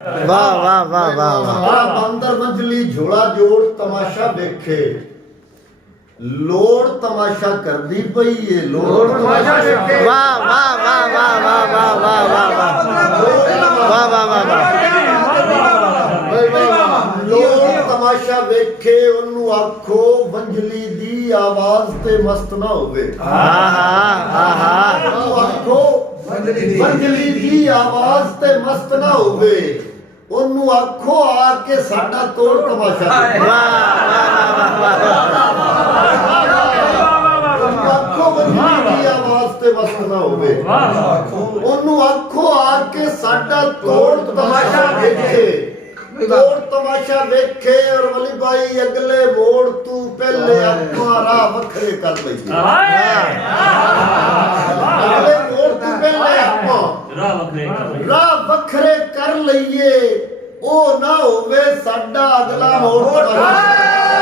वाह वाह वाह वाह वाह बंदर मंजली झोला जोड़ तमाशा देखे लोड़ तमाशा कर दी पई ये लोड़ तमाशा देखे वाह वाह वाह वाह वाह वाह वाह वाह वाह वाह वाह वाह लोड़ तमाशा वेखे ओनू आखो मंजली दी आवाज ते मस्त ना होवे ओनू आखो मंजली दी आवाज ते मस्त ना होवे ओनू आखो आके साडा तोड़ तमाशा आखो मंजली दी आवाज ते मस्त ना होवे ओनू आखो आके साडा तोड़ तमाशा देखे तोड़ तमाशा वेखे और वली भाई अगले मोड़ तू पहले अखा राह वखरे कर लईए अगले मोड़ तू पहले अखा राह वखरे कर लईए ओ ना होवे साडा अगला मोड़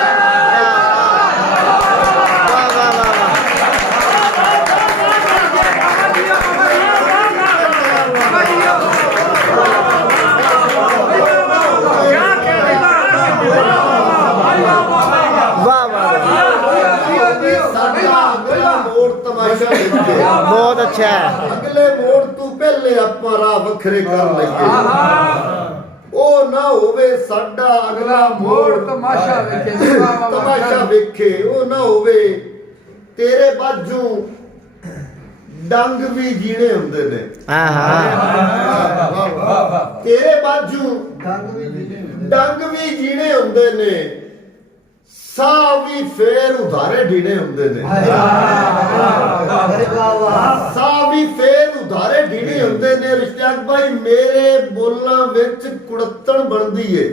बहुत अच्छा है अगले मोड़ तू पहले आपां राह वखरे कर लईए ओ ना होवे साडा अगला मोड़ तमाशा वेखे ओ ना होवे तेरे बाजू डंग भी जीने हुंदे ने तेरे बाजू डंग भी जीने हुंदे ने साह भी फेर उधारे ढीने हुंदे ने साह भी फेर उधारे ढीने हुंदे ने रिश्तेदार भाई मेरे बोलां विच कुड़त्तण बनदी है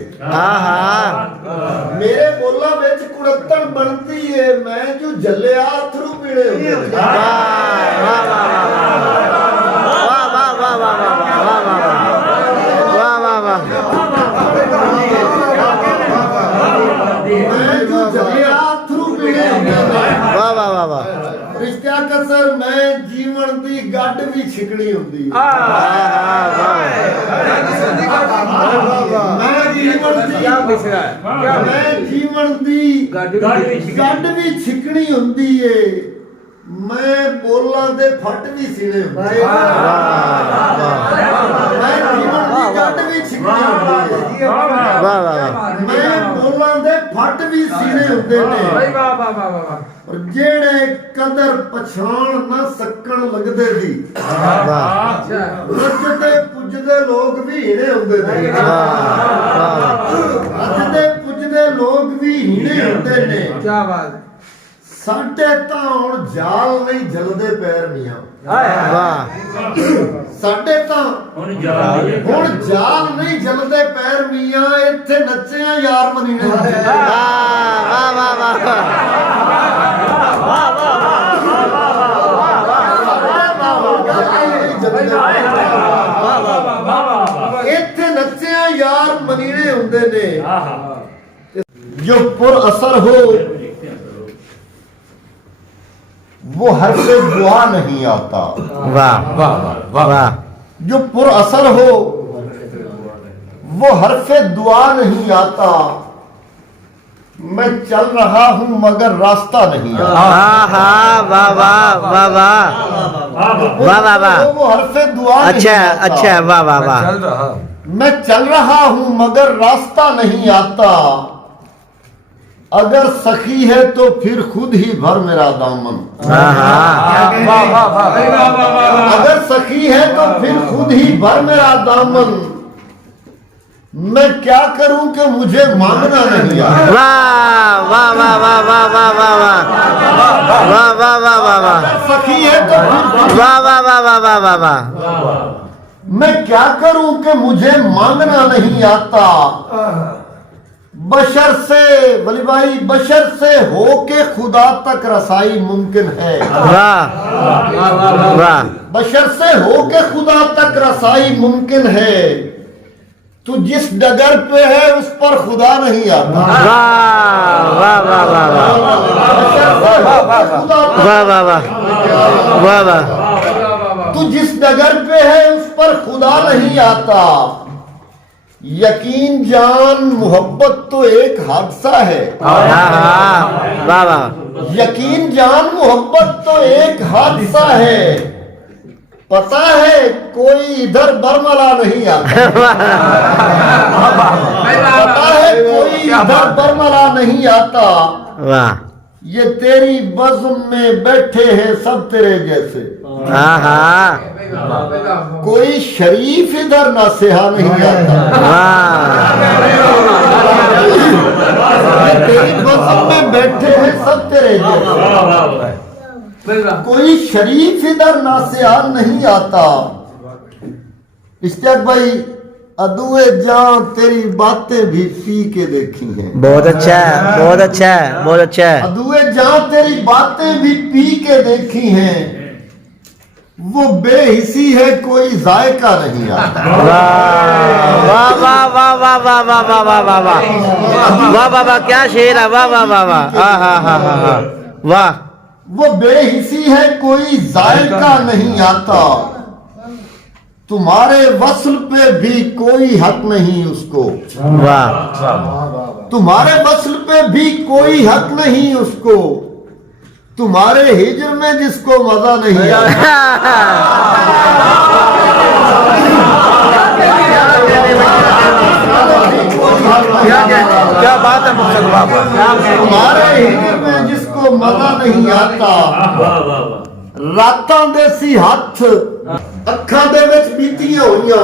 मेरे बोलां विच कुड़त्तण बनदी है मैं जो जल्लिया अथरू पीने हुंदे ने रिश्ता कसर मैं जीवन दी गड्ड भी छिकनी हुंदी मैं जीवन दी गड्ड भी छिकनी हुंदी है मैं बोलां दे फट भी सीने हुंदे मैं जीवन दी गड्ड भी छिकनी हुंदी है मैं बोलां दे फट भी सीने हुंदे ने और जेड़े कदर पछाण ना सकण लगदे दी रजदे पुजदे लोग भी हीने हुंदे ने रजदे पुजदे लोग भी हीने हुंदे ने क्या बात साडे तां हुण जाल नहीं जलदे पैर मियां वाह साडे तां हुण जाल नहीं जलदे पैर मियां इत्थे नच्चिया यार मनीने वाह वाह वाह इत्थे नच्चिया यार मनीने हुंदे ने जो पुर असर हो वो हर्फ दुआ नहीं आता वाह वाह वाह वाह जो पुर असर हो वो हर्फ दुआ नहीं आता मैं चल रहा हूं मगर रास्ता नहीं आता वाह वाह वाह वाह वाह वाह वाह वो हर्फ दुआ अच्छा अच्छा वाह वाह वाह मैं चल रहा हूं मगर रास्ता नहीं आता अगर सखी है तो फिर खुद ही भर मेरा दामन अगर सखी है तो फिर खुद ही भर मेरा दामन मैं क्या करूं कि मुझे मांगना नहीं आता वाह वाह वाह वाह वाह वाह वाह वाह वाह वाह वाह वाह वाह सखी है तो वाह वाह वाह वाह वाह वाह वाह मैं क्या करूं कि मुझे मांगना नहीं आता बशर से वली भाई बशर से होके खुदा तक रसाई मुमकिन है वाह वाह बशर से होके खुदा तक रसाई मुमकिन है तू जिस डगर पे है उस पर खुदा नहीं आता वाह वाह वाह वाह वाह वाह वाह वाह तू जिस डगर पे है उस पर खुदा नहीं आता यकीन जान मोहब्बत तो एक हादसा है। वाह वाह। यकीन जान मोहब्बत तो एक हादसा है। पता है कोई इधर बरमला नहीं आता। पता है कोई इधर बरमला नहीं आता। वाह। ये तेरी बज़्म में बैठे हैं सब तेरे जैसे। कोई शरीफ इधर नसीहा नहीं आता। ये तेरी बज़्म में बैठे हैं सब तेरे जैसे। कोई शरीफ इधर नसीहा नहीं आता। इश्तियाक भाई, अदुए जान तेरी बातें भी पी के देखी हैं। बहुत अच्छा है, बहुत अच्छा है, बहुत अच्छा है। अदुए जान तेरी बातें भी पी के देखी हैं। वो बेहिसी है कोई जायका नहीं आता। वाह वाह वाह वाह वाह वाह वाह वाह वाह वाह वाह वाह वाह, क्या शेर है। वाह वाह वाह वाह। हाँ हाँ हाँ वाह। वो बेहिसी है कोई जायका नहीं आता। तुम्हारे वस्ल पे भी कोई हक नहीं उसको। वाह। तुम्हारे वस्ल पे भी कोई हक नहीं उसको। तुम्हारे हिज्र में जिसको मजा नहीं आता। क्या बात है मुर्शद बाबा। तुम्हारे हिज्र में जिसको मजा नहीं आता। रातां दे सी हथ ਅੱਖਾਂ ਦੇ ਵਿੱਚ ਬੀਤੀਆਂ ਹੋਈਆਂ।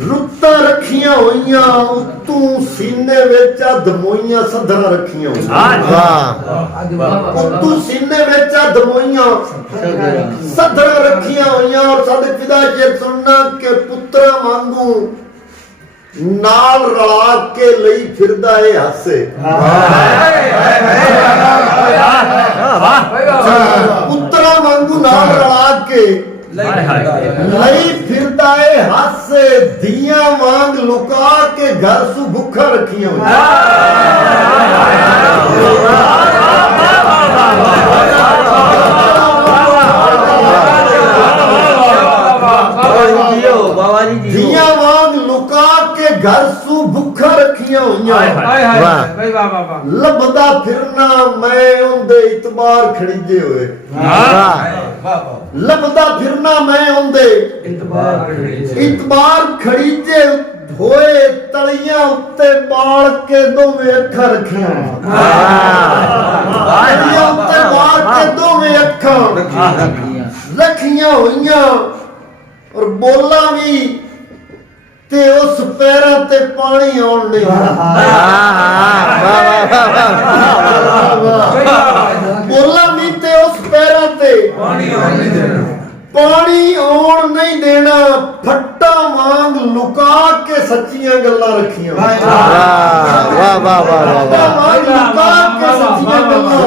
ਰੁੱਤਾਂ ਰੱਖੀਆਂ ਹੋਈਆਂ ਉਤੋਂ ਸੀਨੇ ਵਿੱਚ ਦਮੋਈਆਂ ਸੱਧਰਾਂ ਰੱਖੀਆਂ ਹੋਈਆਂ। ਵਾਹ। ਉਤੋਂ ਸੀਨੇ ਵਿੱਚ ਦਮੋਈਆਂ ਸੱਧਰਾਂ ਰੱਖੀਆਂ ਹੋਈਆਂ। ਔਰ ਸਾਡੇ ਪਿਤਾ ਜੀ ਸੁਣਨਾ ਕਿ ਪੁੱਤਰਾਂ ਵਾਂਗੂ ਨਾਲ ਰਲਾ ਕੇ ਲਈ ਫਿਰਦਾ ਏ ਹਾਸੇ। ਪੁੱਤਰਾਂ ਵਾਂਗੂ ਨਾਲ ਰਲਾ ਕੇ ਲਈ ਫਿਰਦਾ ਏ ਹਾਸੇ। ਧੀਆਂ ਵਾਂਗ ਲੁਕਾ ਕੇ ਘਰ ਸੁ ਭੁੱਖਾ ਰੱਖੀਆਂ ਹੋਈਆਂ। ਧੀਆਂ ਵਾਂਗ ਲੁਕਾ ਕੇ ਘਰ ਸੁ ਭੁੱਖਾ ਰੱਖੀਆਂ ਹੋਈਆਂ। ਲੱਭਦਾ ਫਿਰਨਾ ਮੈਂ ਉਹਦੇ ਇਤਬਾਰ ਖੜੀਜੇ ਹੋਏ। ਲੱਭਦਾ ਫਿਰਨਾ ਮੈਂ ਉਹਦੇ ਇਤਬਾਰ ਖੜੀਜੇ ਹੋਏ। ਤਲੀਆਂ ਉੱਤੇ ਬਾਲ ਕੇ ਦੋਵੇਂ ਅੱਖਾਂ ਰੱਖੀਆਂ। ਤਲੀਆਂ ਉੱਤੇ ਬਾਲ ਕੇ ਦੋਵੇਂ ਅੱਖਾਂ ਰੱਖੀਆਂ ਹੋਈਆਂ। ਔਰ ਬੋਲਾਂ ਵੀ ਤੇ ਉਸ ਪੈਰਾਂ ਤੇ ਪਾਣੀ ਆਉਣ ਨਹੀਂ। ਬੋਲਾਂ ਵੀ ਤੇ ਉਸ ਪੈਰਾਂ ਤੇ ਪਾਣੀ ਆਉਣ ਨਹੀਂ ਦੇਣਾ। ਫੱਟਾ ਵਾਂਗ ਲੁਕਾ ਕੇ ਸੱਚੀਆਂ ਗੱਲਾਂ ਰੱਖੀਆਂ। ਵਾਹ ਵਾਹ ਵਾਹ ਫੱਟਾ ਵਾਂਗ ਲੁਕਾ ਕੇ ਸੱਚੀਆਂ ਗੱਲਾਂ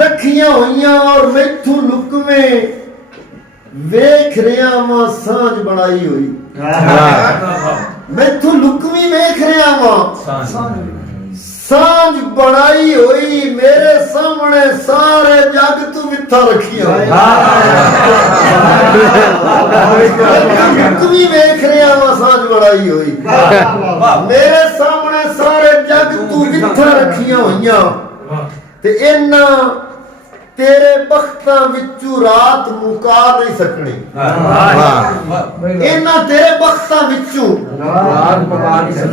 ਰੱਖੀਆਂ ਹੋਈਆਂ। ਔਰ ਮੈਥੋਂ ਲੁਕਵੇਂ ਵੇਖ ਰਿਹਾ ਵਾਂ ਸਾਂਝ ਬਣਾਈ ਹੋਈ। ਮੈਥੋਂ ਲੁਕਵੀਂ ਵੇਖ ਰਿਹਾ ਵਾਂ ਸਾਂਝ ਬਣਾਈ ਹੋਈ। ਮੇਰੇ ਸਾਹਮਣੇ ਸਾਰੇ ਜੱਗ ਤੂੰ ਮਿੱਥਾ ਰੱਖੀਆਂ। ਲੁਕਵੀਂ ਵੇਖ ਰਿਹਾ ਵਾਂ ਸਾਂਝ ਬਣਾਈ ਹੋਈ। ਮੇਰੇ ਸਾਹਮਣੇ ਸਾਰੇ ਜੱਗ ਤੂੰ ਮਿੱਥਾ ਰੱਖੀਆਂ ਹੋਈਆਂ। ਤੇ ਇਹਨਾਂ तेरे बख्तां विचों रात मुका नहीं सकनी। इन्हां तेरे बख्तां विचों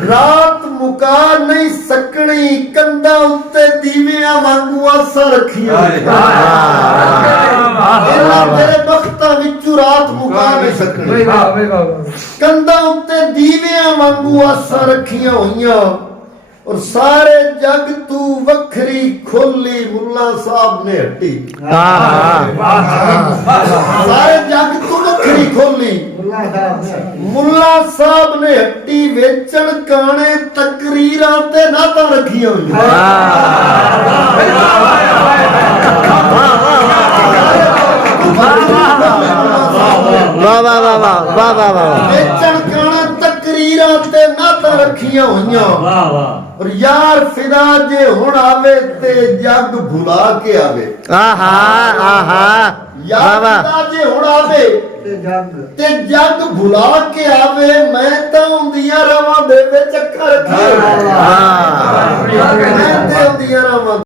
रात मुका नहीं सकनी। कंधां उत्ते दीवियां वांगू आसां रखियां। इन्हां तेरे बख्तां विचों रात मुका नहीं सकनी। कंधां उत्ते दीवियां वांगू आसां रखियां होइयां। और सारे जग तू वखरी खोली मुल्ला साहब ने हट्टी। सारे जग तू वखरी खोली मुल्ला साहब ने हट्टी। वेचन काने तकरीरां ते नातां रखियां होइयां। वाह वाह वाह वाह वाह वाह। वेचन काने तकरीरां ते नातां रखियां होइयां। ਔਰ ਯਾਰ ਫਿਦਾ ਜੇ ਹੁਣ ਆਵੇ ਤੇ ਜੱਗ ਭੁਲਾ ਕੇ ਆਵੇ ਆਹਾ ਆਹਾ ਯਾਰ ਵਾਹ ਫਿਦਾ ਜੇ ਹੁਣ ਆਵੇ ਤੇ ਜੱਗ ਭੁਲਾ ਕੇ ਆਵੇ ਮੈਂ ਤਾਂ ਹੁੰਦੀਆਂ ਰਵਾਂ ਦੇ ਵਿੱਚ ਅੱਖਾਂ ਰੱਖੀਆਂ ਵਾਹ ਮੈਂ ਤੇ ਹੁੰਦੀਆਂ ਰਵਾਂ